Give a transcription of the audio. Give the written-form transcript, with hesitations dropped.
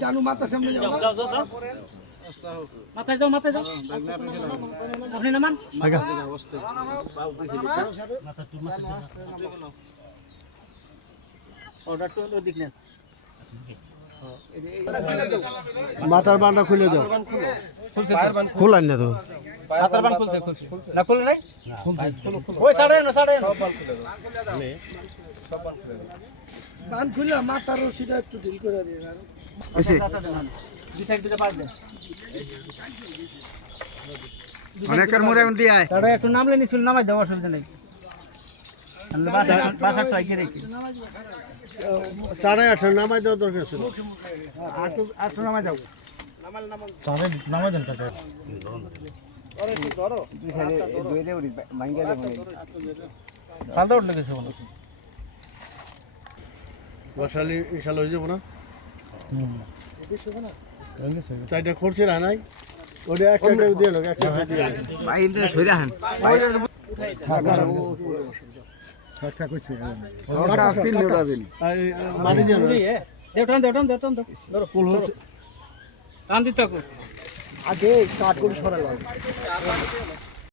জানু মাথা সামনে যাও মাথায় যাও আপনি নামান মাথার বানটা খুলে দাও খোলান না তো হাতের বান খুলছে না খুলে নাই ওই সাড়ে না বান খুলে মাথার রশিটা একটু ঢিল করে দিয়ে আর দুই সাইড দিতে পারবে অনেকের মোড়ে দিয়ে আয় তাহলে একটু নামলে নিছিল নামাই দেওয়া অসুবিধা নেই আমি বাসা ট্রাই করে রেখে 8:30 নামাই দেওয়া দরকার ছিল আটটু নামাই যাও নামাই দেন কাছে ফালদা উঠলে গেছে মনে বসালি ইনশাআল্লাহ হয়ে যাবো না চাইটা খরচে রানাই ওটা একটা দিয়ে লোক একটা ভাই ইনটা সইরা হান একটা কইছে ওটা ফিল ওটা দিন মারি দিয়ে দেউটান ধরো ফুল হচ্ছে কান দিতে আগে কাট করে সরালাম